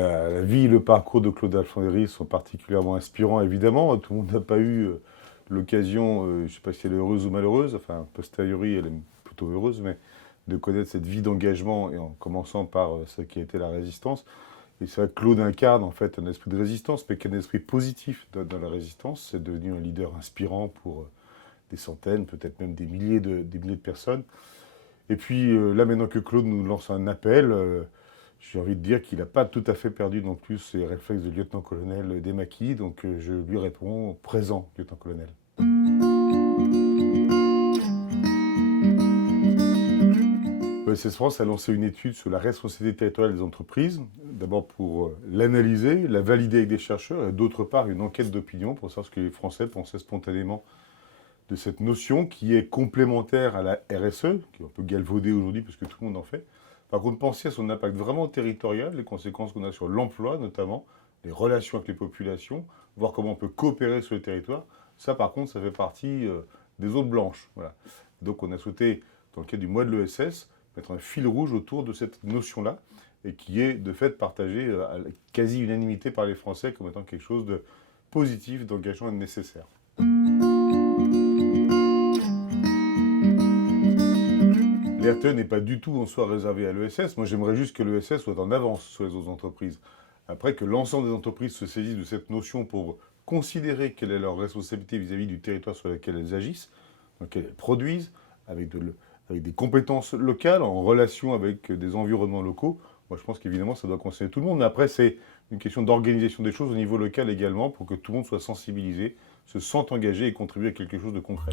la vie et le parcours de Claude Alfondery sont particulièrement inspirants, évidemment. Tout le monde n'a pas eu l'occasion, je ne sais pas si elle est heureuse ou malheureuse, enfin, a posteriori, elle est plutôt heureuse, mais de connaître cette vie d'engagement, et en commençant par ce qui a été la résistance. Et c'est vrai que Claude incarne en fait un esprit de résistance, mais qu'un esprit positif dans la résistance. C'est devenu un leader inspirant pour des centaines, peut-être même des milliers de personnes. Et puis là, maintenant que Claude nous lance un appel, j'ai envie de dire qu'il n'a pas tout à fait perdu non plus ses réflexes de lieutenant-colonel des maquis. Donc je lui réponds présent, lieutenant-colonel. ESS France a lancé une étude sur la responsabilité territoriale des entreprises, d'abord pour l'analyser, la valider avec des chercheurs, et d'autre part une enquête d'opinion pour savoir ce que les Français pensaient spontanément de cette notion qui est complémentaire à la RSE, qui est un peu galvaudée aujourd'hui parce que tout le monde en fait. Par contre, penser à son impact vraiment territorial, les conséquences qu'on a sur l'emploi notamment, les relations avec les populations, voir comment on peut coopérer sur le territoire, ça par contre, ça fait partie des zones blanches. Voilà. Donc on a souhaité, dans le cadre du mois de l'ESS, mettre un fil rouge autour de cette notion-là, et qui est de fait partagée à la quasi-unanimité par les Français comme étant quelque chose de positif, d'engageant et de nécessaire. L'RTE n'est pas du tout en soi réservé à l'ESS. Moi, j'aimerais juste que l'ESS soit en avance sur les autres entreprises. Après, que l'ensemble des entreprises se saisissent de cette notion pour considérer quelle est leur responsabilité vis-à-vis du territoire sur lequel elles agissent, dans lequel elles produisent, avec des compétences locales, en relation avec des environnements locaux. Moi, je pense qu'évidemment, ça doit concerner tout le monde. Mais après, c'est une question d'organisation des choses au niveau local également, pour que tout le monde soit sensibilisé, se sente engagé et contribue à quelque chose de concret.